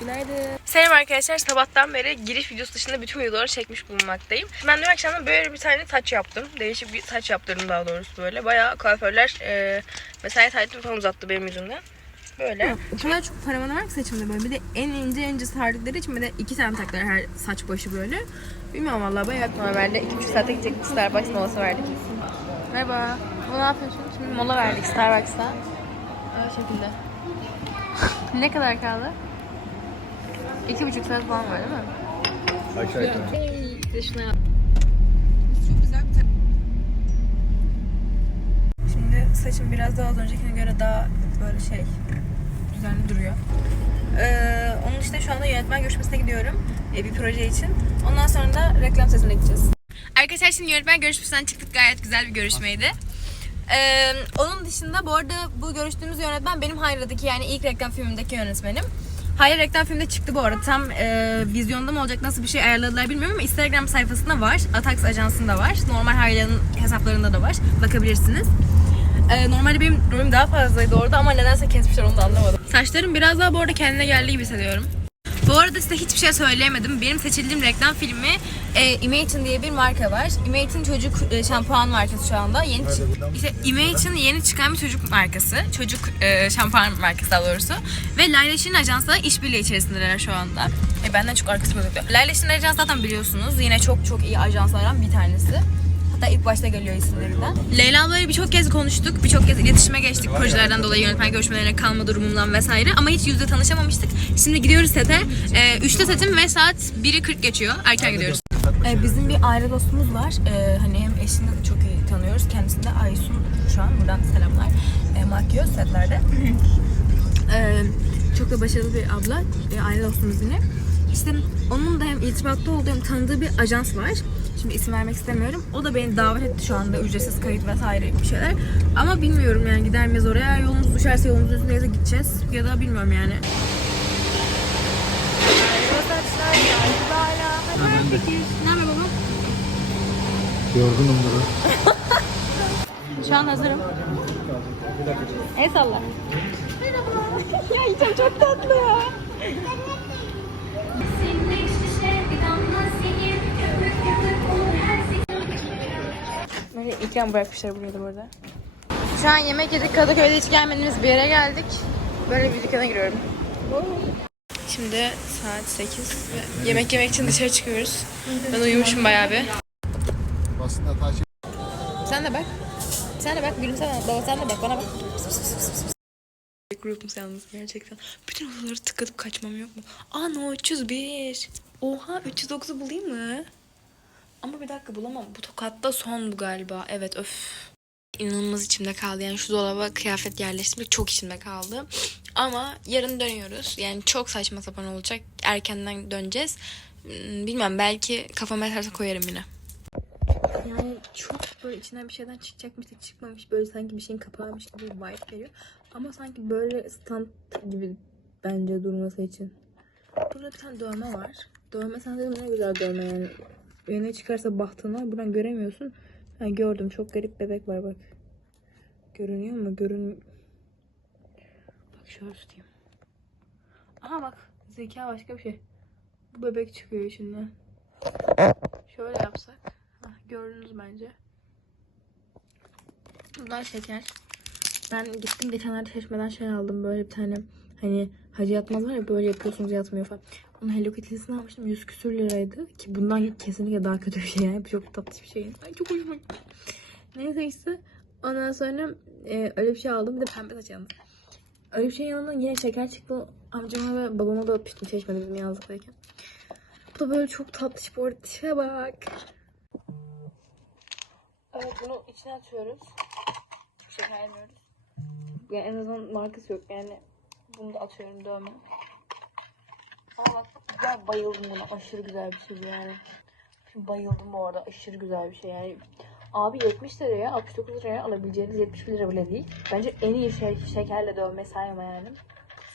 Günaydın. Selam arkadaşlar. Sabahtan beri giriş videosu dışında bütün videoları çekmiş bulunmaktayım. Ben dün akşamda böyle bir tane saç yaptım. Değişik bir saç yaptırdım daha doğrusu böyle. Bayağı kuaförler e, mesai saatimi falan uzattı benim yüzümden. Böyle. Kadar çok paravan var ki saçımda böyle. Bir de en ince ince sardıkları için bir de iki tane taklar her saç başı böyle. Bilmiyorum vallahi bayağı Normalde 2,5 saate gidecektik. Starbucks molası verdik. Merhaba. Bu ne yapıyorsun? Şimdi mola verdik Starbucks'a. Öyle şekilde. Ne kadar kaldı? 2,5 saat falan var değil mi? Aşağı yukarı. Bir Şimdi saçım biraz daha az öncekine göre daha böyle şey düzenli duruyor. Ee, onun işte şu anda yönetmen görüşmesine gidiyorum. Ee, bir proje için. Ondan sonra da reklam sesine gideceğiz. Arkadaşlar şimdi yönetmen görüşmesinden çıktık. Gayet güzel bir görüşmeydi. Ee, onun dışında bu arada bu görüştüğümüz yönetmen benim Hayra'daki yani ilk reklam filmimdeki yönetmenim. Hayır reklam filmde çıktı bu arada. Tam e, vizyonda mı olacak nasıl bir şey ayarladılar bilmiyorum ama Instagram sayfasında var. Atax ajansında var. Normal Hayra'nın hesaplarında da var. Bakabilirsiniz. Ee, normalde benim rolüm daha fazlaydı orada ama nedense kesmişler onu da anlamadım. Saçlarım biraz daha bu arada kendine geldiği gibi hissediyorum. Bu arada size hiçbir şey söyleyemedim. Benim seçildiğim reklam filmi e, Imagine diye bir marka var. Imagine çocuk e, şampuan markası şu anda. Yeni işte Imagine yeni çıkan bir çocuk markası. Çocuk e, şampuan markası daha doğrusu. Ve Layla Şirin Ajans'la işbirliği içerisindeler şu anda. E, benden çok arkası gözüküyor. Layla Şirin Ajans zaten biliyorsunuz. Yine çok çok iyi ajanslardan bir tanesi. Hatta ilk başta geliyor isimlerinden. Leyla ablayla birçok kez konuştuk. Birçok kez iletişime geçtik projelerden dolayı yönetmen görüşmelerine kalma durumumdan vesaire. Ama hiç yüzde tanışamamıştık. Şimdi gidiyoruz sete. Ee, üçte setim ve saat 1'i 40 geçiyor. Erken gidiyoruz. Ee, bizim bir aile dostumuz var. Ee, hani hem eşini de çok iyi tanıyoruz. Kendisi de Aysun şu an. Buradan selamlar. Ee, makyöz setlerde. Ee, çok da başarılı bir abla. E, aile dostumuz yine. İşte onun da hem irtibatta olduğu hem tanıdığı bir ajans var. Şimdi isim vermek istemiyorum. O da beni davet etti şu anda ücretsiz kayıt vesaire bir şeyler. Ama bilmiyorum yani gider miyiz oraya. Yolumuz düşerse yolumuz üstündeyse gideceğiz. Ya da bilmiyorum yani. Ne haber baba? Yorgunum bunu. Şu an hazırım. El salla. ya İçem çok tatlı ya. ikram bırakmışlar buraya da burada. Şu an yemek yedik. Kadıköy'de hiç gelmediğimiz bir yere geldik. Böyle bir dükkana giriyorum. Şimdi saat 8 ve yemek yemek için dışarı çıkıyoruz. Ben uyumuşum bayağı bir. Sen de bak. Sen de bak gülümse bana. Baba sen de bak bana bak. Grupumuz yalnız gerçekten. Bütün odaları tıkatıp kaçmam yok mu? Aa no 301. Oha 309'u bulayım mı? Ama bir dakika bulamam. Bu tokatta son bu galiba. Evet öf. İnanılmaz içimde kaldı. Yani şu dolaba kıyafet yerleştirmek çok içimde kaldı. Ama yarın dönüyoruz. Yani çok saçma sapan olacak. Erkenden döneceğiz. Hmm, Bilmem belki kafama yatarsa koyarım yine. Yani çok böyle içinden bir şeyden çıkacakmış da çıkmamış. Böyle sanki bir şeyin kapağıymış gibi bir vibe veriyor. Ama sanki böyle stand gibi bence durması için. Burada bir tane dövme var. Dövme sen dedim ne güzel dövme yani. Öne çıkarsa bahtına buradan göremiyorsun. Ha, gördüm çok garip bebek var bak. Görünüyor mu? Görün... Bak şöyle tutayım. Aha bak zeka başka bir şey. Bu bebek çıkıyor içinden. Şöyle yapsak. Hah, gördünüz bence. Bunlar şeker. Ben gittim geçenlerde çeşmeden şey aldım. Böyle bir tane hani hacı yatmaz var ya böyle yapıyorsunuz yatmıyor falan. Onun Hello Kitty'sini almıştım. 100 küsür liraydı. Ki bundan kesinlikle daha kötü bir şey yani. Çok tatlı bir şey. Ay çok hoşuma. Neyse işte. Ondan sonra e, öyle bir şey aldım. Bir de pembe saç yanında. Öyle bir şeyin yanında yine şeker çıktı. Amcama ve babama da öpüştüm çeşmede bizim yazlıktayken. Bu da böyle çok tatlı spor tipe bak. Evet bunu içine atıyoruz. Hiçbir şey vermiyoruz. Yani en azından markası yok yani. Bunu da atıyorum dövme. Ama bak ben bayıldım buna. Aşırı güzel bir şey yani. Bayıldım bu arada. Aşırı güzel bir şey yani. Abi 70 liraya 69 liraya alabileceğiniz 70 lira bile değil. Bence en iyi şey şekerle dövme sayma yani.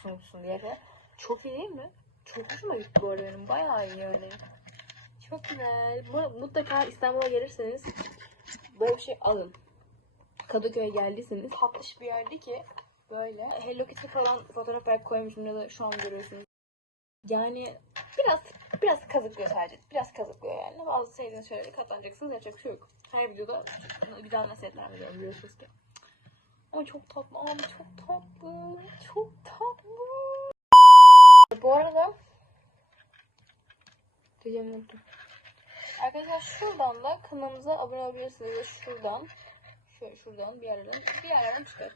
Sunulsun diye. Çok iyi değil mi? Çok hoşuma gitti bu arada benim. Bayağı iyi yani. Çok güzel. Bu, mutlaka İstanbul'a gelirseniz böyle bir şey alın. Kadıköy'e geldiyseniz tatlış bir yerde ki böyle Hello Kitty falan fotoğraf olarak koymuşum ya da şu an görüyorsunuz. Yani biraz biraz kazıklıyor sadece. Biraz kazıklıyor yani. Bazı sevdiğiniz şeyleri katlanacaksınız. Yapacak bir şey yok. Her videoda güzel nasihatler veriyorum biliyorsunuz ki. Ama çok tatlı. Abi çok tatlı. Çok tatlı. Bu arada diyeceğimi unuttum. Arkadaşlar şuradan da kanalımıza abone olabilirsiniz. Şuradan şuradan bir yerlerden bir yerlerden çıkar.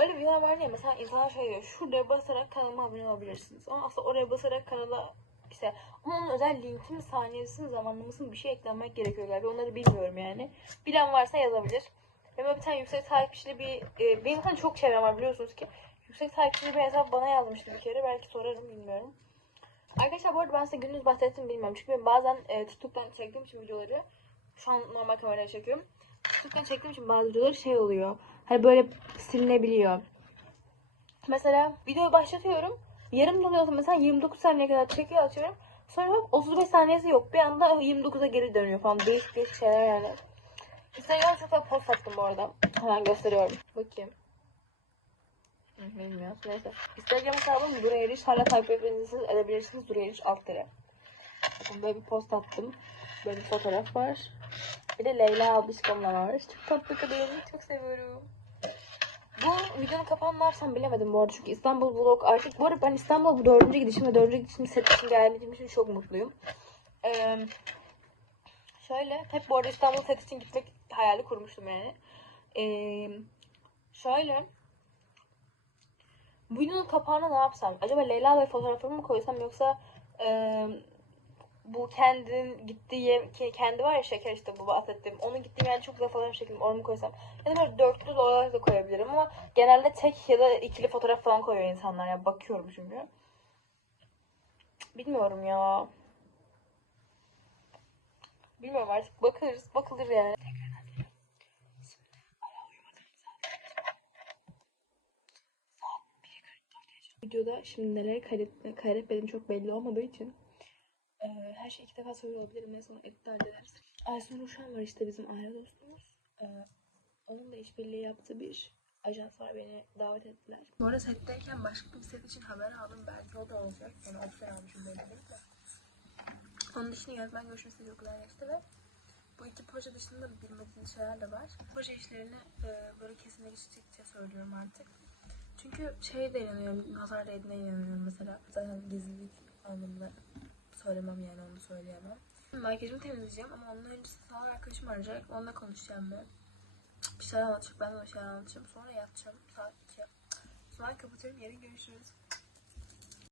Öyle yer var ya mesela insanlar şey diyor. Şuraya basarak kanalıma abone olabilirsiniz. Ama aslında oraya basarak kanala işte ama onun özel linki mi saniyesi mi zamanlaması mı bir şey eklenmek gerekiyor galiba. Onları bilmiyorum yani. Bilen varsa yazabilir. Böyle bir tane yüksek takipçili bir e, benim hani çok çevrem var biliyorsunuz ki. Yüksek takipçili bir hesap bana yazmıştı bir kere. Belki sorarım bilmiyorum. Arkadaşlar bu arada ben size gündüz bahsettim bilmiyorum. Çünkü ben bazen e, TikTok'tan çektiğim için videoları şu an normal kamerayla çekiyorum. TikTok'tan çektiğim için bazı videoları şey oluyor. Hani böyle silinebiliyor. Mesela videoyu başlatıyorum. Yarım doluyorsa mesela 29 saniye kadar çekiyor atıyorum. Sonra hop 35 saniyesi yok. Bir anda 29'a geri dönüyor falan. Değişik değişik şeyler yani. Instagram'a çok fazla post attım bu arada. Hemen gösteriyorum. Bakayım. Bilmiyorum. Neyse. Instagram hesabım Duru Eriş. Hala takip edebilirsiniz. Edebilirsiniz Duru Eriş alt tere. Böyle bir post attım. Böyle bir fotoğraf var. Bir de Leyla Abişkom'la var. Çok tatlı kadın. Çok seviyorum. Bu videonun kapağını ne yapsam bilemedim bu arada. Çünkü İstanbul vlog artık. Bu arada ben İstanbul bu dördüncü gidişim ve dördüncü gidişim set için gelmediğim için çok mutluyum. Ee, şöyle. Hep bu arada İstanbul set için gitmek hayali kurmuştum yani. Ee, şöyle. Bu videonun kapağını ne yapsam? Acaba Leyla ve fotoğrafımı mı koysam yoksa eee bu kendinin gittiği yer, kendi var ya şeker işte bu bahsettiğim. Onun gittiği yani çok fotoğraf çekeyim onu koysam. Ya da böyle dörtlü olarak da koyabilirim ama genelde tek ya da ikili fotoğraf falan koyuyor insanlar ya. Bakıyorum çünkü. Bilmiyorum ya. Bilmiyorum artık bakarız. Bakılır yani. Videoda şimdi neleri kaydet, kaydetmediğim çok belli olmadığı için ee, her şey iki defa söylüyor olabilirim. En son iptal ederiz. Aysun Uşan var işte bizim aile dostumuz. Ee, onun da işbirliği yaptığı bir ajans var. Beni davet ettiler. Arada setteyken başka bir set için haber aldım. Belki o da olacak. Yani opsiyon almışım belli değil de. Onun dışında yönetmen görüşmesi güzel geçti ve bu iki proje dışında bilmediğiniz şeyler de var. Proje işlerini e, böyle kesinleştikçe söylüyorum artık. Çünkü şeye de inanıyorum, nazar değdiğine inanıyorum mesela. Zaten gizlilik anlamında söylemem yani onu söyleyemem. Makyajımı temizleyeceğim ama ondan önce sağ arkadaşım arayacak. Onunla konuşacağım ben. Bir şeyler anlatacak. Ben de bir şeyler anlatacağım. Sonra yatacağım. Saat 2. Sonra kapatıyorum. Yarın görüşürüz.